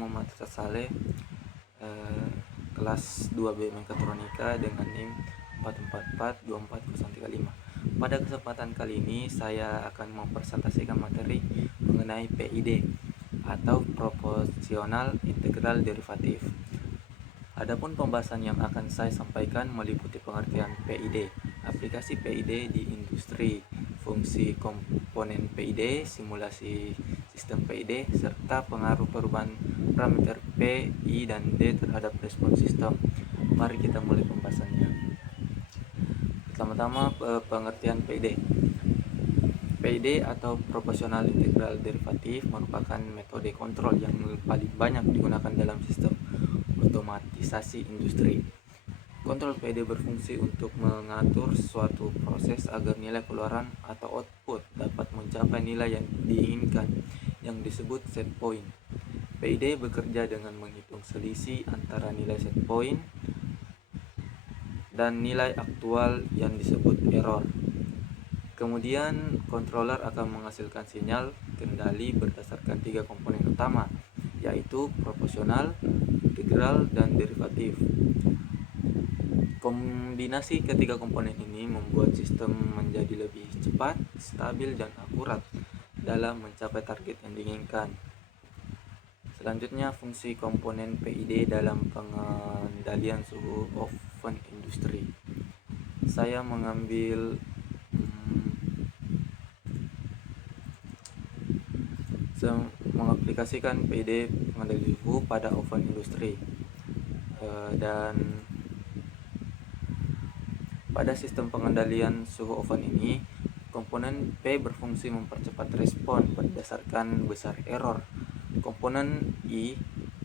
Muhammad Saleh, kelas 2B Mekatronika dengan NIM 4442435. Pada kesempatan kali ini saya akan mempresentasikan materi mengenai PID atau proporsional integral derivatif. Adapun pembahasan yang akan saya sampaikan meliputi pengertian PID, aplikasi PID di industri, fungsi komponen PID, simulasi sistem PID, serta pengaruh perubahan parameter P, I, dan D terhadap respon sistem. Mari kita mulai pembahasannya. Pertama-tama pengertian PID. PID atau proporsional integral derivatif merupakan metode kontrol yang paling banyak digunakan dalam sistem otomatisasi industri. Kontrol PID berfungsi untuk mengatur suatu proses agar nilai keluaran atau output dapat mencapai nilai yang diinginkan, yang disebut set point. PID bekerja dengan menghitung selisih antara nilai set point dan nilai aktual yang disebut error. Kemudian, controller akan menghasilkan sinyal kendali berdasarkan 3 komponen utama, yaitu proporsional, integral, dan derivatif. Kombinasi ketiga komponen ini membuat sistem menjadi lebih cepat, stabil, dan akurat dalam mencapai target yang diinginkan. Selanjutnya, fungsi komponen PID dalam pengendalian suhu oven industri. Saya mengaplikasikan PID pengendali suhu pada oven industri, dan pada sistem pengendalian suhu oven ini, komponen P berfungsi mempercepat respon berdasarkan besar error. Komponen I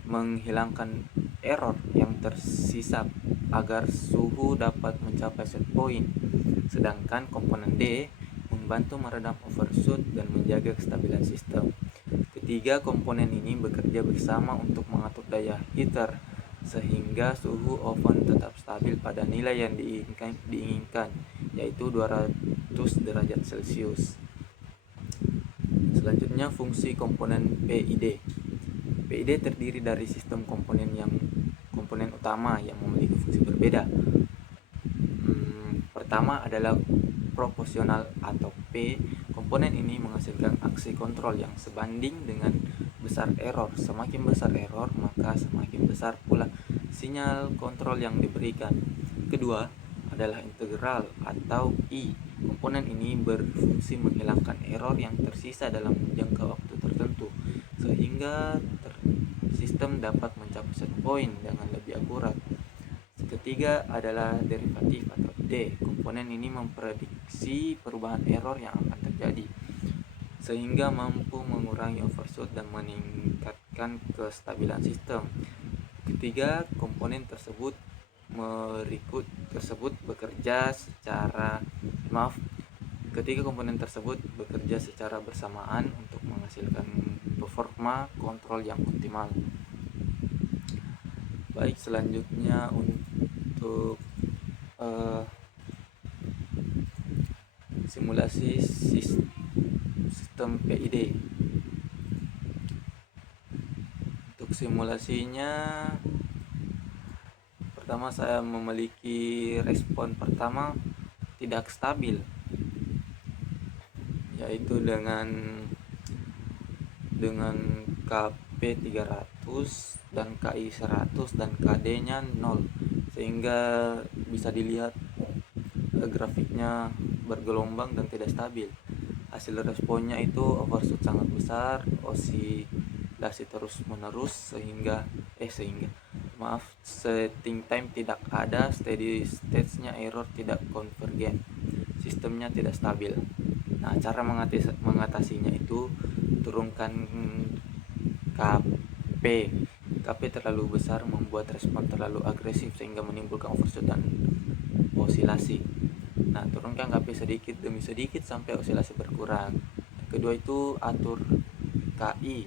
menghilangkan error yang tersisa agar suhu dapat mencapai set point. Sedangkan komponen D membantu meredam overshoot dan menjaga kestabilan sistem. Ketiga komponen ini bekerja bersama untuk mengatur daya heater sehingga suhu oven tetap stabil pada nilai yang diinginkan, yaitu 200 derajat Celcius. Selanjutnya, fungsi komponen PID. PID terdiri dari sistem komponen utama yang memiliki fungsi berbeda. Pertama adalah proporsional atau P. Komponen ini menghasilkan aksi kontrol yang sebanding dengan besar error. Semakin besar error, maka semakin besar pula sinyal kontrol yang diberikan. Kedua adalah integral atau I. Komponen ini berfungsi menghilangkan error yang tersisa dalam jangka waktu tertentu, sehingga sistem dapat mencapai set point dengan lebih akurat. Ketiga adalah derivatif atau D. Komponen ini memprediksi perubahan error yang akan terjadi, sehingga mampu mengurangi overshoot dan meningkatkan kestabilan sistem. Ketiga komponen tersebut bekerja secara bersamaan untuk menghasilkan performa kontrol yang optimal. Baik, selanjutnya untuk simulasi sistem PID. Untuk simulasinya, pertama saya memiliki respon pertama tidak stabil, yaitu dengan KP 300 dan KI 100 dan KD nya 0, sehingga bisa dilihat grafiknya bergelombang dan tidak stabil. Hasil responnya itu overshoot sangat besar, osilasi terus menerus sehingga setting time tidak ada, steady state-nya error tidak konvergen, sistemnya tidak stabil. Nah, cara mengatasinya itu turunkan KP terlalu besar membuat respon terlalu agresif sehingga menimbulkan overshoot dan osilasi. Nah, turunkan KP sedikit demi sedikit sampai osilasi berkurang. Kedua itu atur KI.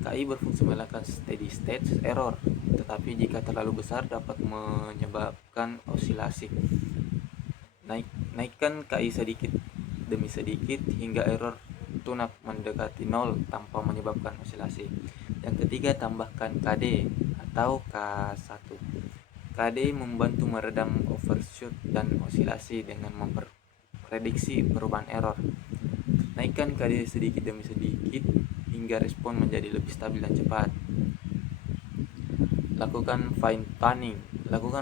KI berfungsi menghilangkan steady state error, tetapi jika terlalu besar dapat menyebabkan osilasi. Naikkan KI sedikit demi sedikit hingga error tunap mendekati 0 tanpa menyebabkan osilasi. Yang ketiga, tambahkan KD atau K1. KD membantu meredam overshoot dan osilasi dengan memprediksi perubahan error. Naikkan KD sedikit demi sedikit hingga respon menjadi lebih stabil dan cepat. Lakukan fine tuning. Yang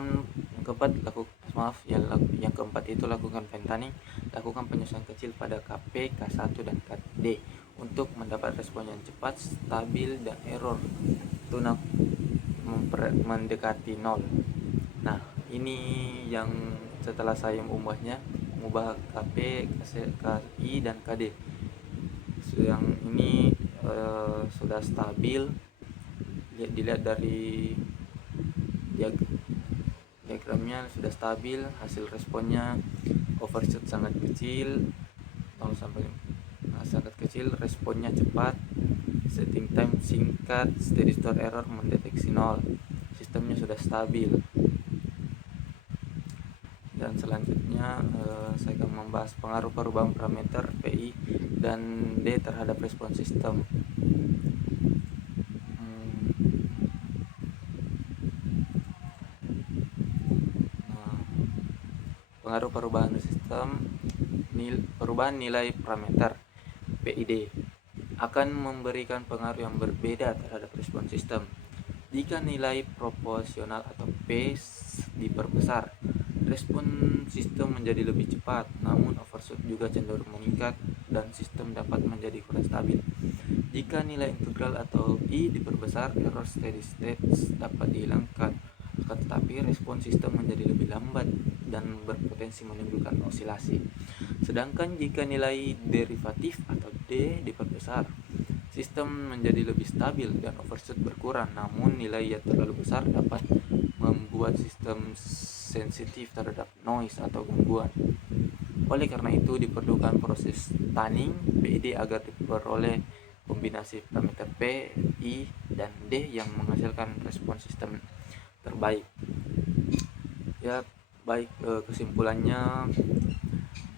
keempat itu lakukan fine tuning. Lakukan penyesuaian kecil pada KP, K1 dan KD untuk mendapat respon yang cepat, stabil, dan error tuna mendekati nol. Nah, ini yang setelah saya mengubah KP, KI, dan KD. Yang ini sudah stabil. Dilihat dari diagramnya sudah stabil, hasil responnya overshoot sangat kecil, 0 sampai sangat kecil, responnya cepat, setting time singkat, steady state error mendeteksi 0, sistemnya sudah stabil. Dan selanjutnya saya akan membahas pengaruh perubahan parameter PI dan D terhadap respon sistem. Pengaruh perubahan sistem, perubahan nilai parameter PID akan memberikan pengaruh yang berbeda terhadap respon sistem. Jika nilai proporsional atau P diperbesar, respon sistem menjadi lebih cepat, namun overshoot juga cenderung meningkat dan sistem dapat menjadi kurang stabil. Jika nilai integral atau I diperbesar, error steady state dapat dihilangkan, akan tetapi respon sistem menjadi lebih lambat dan berpotensi menimbulkan osilasi. Sedangkan jika nilai derivatif atau D diperbesar, sistem menjadi lebih stabil dan overshoot berkurang, namun nilai yang terlalu besar dapat membuat sistem sensitif terhadap noise atau gangguan. Oleh karena itu diperlukan proses tuning PID agar diperoleh kombinasi parameter P, I, dan D yang menghasilkan respon sistem terbaik. Ya, baik, kesimpulannya,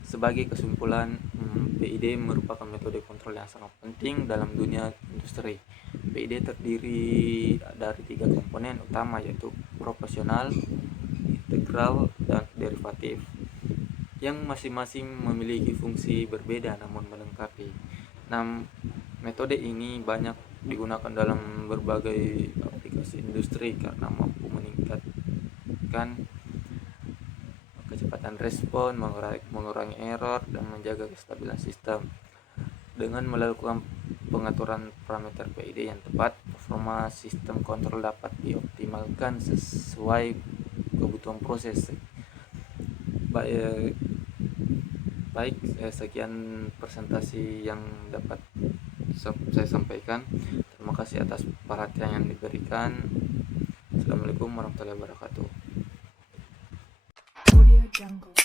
sebagai kesimpulan, PID merupakan metode kontrol yang sangat penting dalam dunia industri. PID terdiri dari 3 komponen utama, yaitu proporsional, integral, dan derivatif, yang masing-masing memiliki fungsi berbeda namun melengkapi. Nah, metode ini banyak digunakan dalam berbagai aplikasi industri karena mampu meningkatkan kecepatan respon, mengurangi error, dan menjaga kestabilan sistem. Dengan melakukan pengaturan parameter PID yang tepat, performa sistem kontrol dapat dioptimalkan sesuai kebutuhan proses. Sekian presentasi yang dapat saya sampaikan. Terima kasih atas perhatian yang diberikan. Assalamualaikum warahmatullahi wabarakatuh. Audio Jungle.